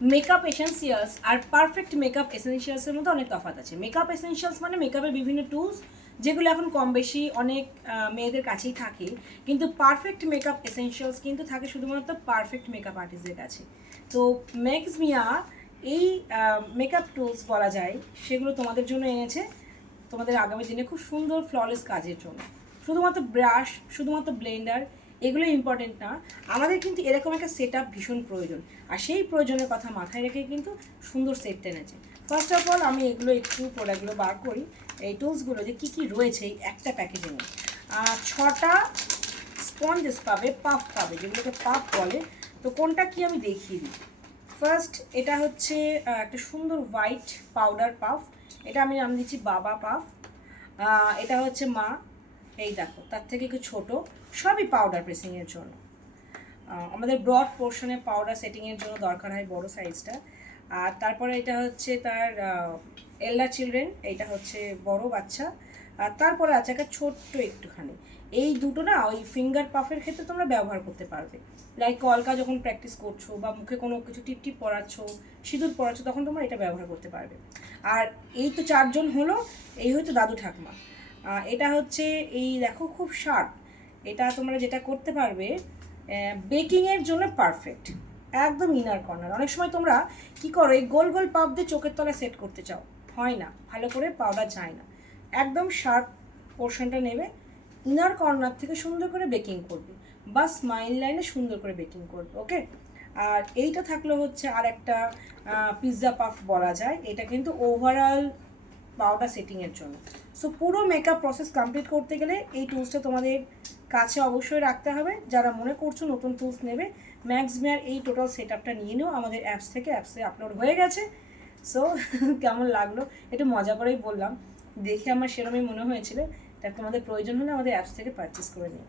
Makeup essentials আর perfect makeup এসেন্সিয়ালসের মধ্যে অনেক তফাৎ আছে। মেকআপ এসেন্সিয়ালস মানে মেকআপের বিভিন্ন টুলস যেগুলো এখন কম বেশি অনেক মেয়েদের কাছেই থাকে, কিন্তু পারফেক্ট মেকআপ এসেন্সিয়ালস কিন্তু থাকে শুধুমাত্র পারফেক্ট মেকআপ আর্টিস্টদের কাছে। তো ম্যাক্স মিয়া এই মেকআপ টুলস বলা যায় সেগুলো তোমাদের জন্য এনেছে, তোমাদের আগামী দিনে খুব সুন্দর ফ্ললেস কাজের জন্য। শুধুমাত্র ব্রাশ, শুধুমাত্র ব্লেন্ডার এগুলো ইম্পর্টেন্ট না, আমাদের কিন্তু এরকম একটা সেট আপ ভীষণ প্রয়োজন। আর সেই প্রয়োজনের কথা মাথায় রেখে কিন্তু সুন্দর সেট এনেছে। ফার্স্ট অফ অল আমি এগুলো একটু প্রোডাক্টগুলো বার করি, এই টুলসগুলো যে কী কী রয়েছে এই একটা প্যাকেজে নিয়ে। 6টা স্পঞ্জেস পাবে, পাফ পাবে, যেগুলোকে পাফ বলে। তো কোনটা কি আমি দেখিয়ে দিই। ফার্স্ট এটা হচ্ছে একটা সুন্দর হোয়াইট পাউডার পাফ, এটা আমি নাম দিচ্ছি বাবা পাফ। এটা হচ্ছে মা, এই দেখো তার থেকে একটু ছোটো, সবই পাউডার প্রেসিংয়ের জন্য। আমাদের ব্রড পোর্শনে পাউডার সেটিংয়ের জন্য দরকার হয় বড় সাইজটা। আর তারপরে এটা হচ্ছে তার এল্ডার চিলড্রেন, এইটা হচ্ছে বড় বাচ্চা। আর তারপরে আছে একটা ছোট্ট একটুখানি। এই দুটো না ওই ফিঙ্গার পাফের ক্ষেত্রে তোমরা ব্যবহার করতে পারবে। লাইক কলকা যখন প্র্যাকটিস করছো বা মুখে কোনো কিছু টিপ টিপ পরাচ্ছ, সিঁদুর পরাচ্ছ, তখন তোমরা এটা ব্যবহার করতে পারবে। আর এই তো 4জন হলো, এই হচ্ছে দাদু ঠাকমা। এটা হচ্ছে এই দেখো খুব শার্প, এটা তোমরা যেটা করতে পারবে বেকিংয়ের জন্য পারফেক্ট, একদম ইনার কর্নার। অনেক সময় তোমরা কি করো, এই গোল গোল পাপ দিয়ে চোখের তলায় সেট করতে চাও, হয় না, ভালো করে পাউডার যায় না। একদম শার্প পোর্শনটা নেবে, ইনার কর্নার থেকে সুন্দর করে বেকিং করবে বা স্মাইল লাইনে সুন্দর করে বেকিং করবে। ওকে, আর এইটা থাকলো হচ্ছে আর একটা পিৎজা পাফ বলা যায়, এটা কিন্তু ওভারঅল পাউডার সেটিংয়ের জন্য। সো পুরো মেকআপ প্রসেস কমপ্লিট করতে গেলে এই টুলসটা তোমাদের কাছে অবশ্যই রাখতে হবে। যারা মনে করছো নতুন টুলস নেবে, ম্যাক্স মিয়ার এই টোটাল সেট আপটা নিয়ে নিও আমাদের অ্যাপস থেকে, অ্যাপসে আপলোড হয়ে গেছে। সো কেমন লাগলো একটু মজা করেই বললাম, দেখে আমার সেরকমই মনে হয়েছিল। তা তোমাদের প্রয়োজন হলে আমাদের অ্যাপস থেকে পারচেস করে নিও।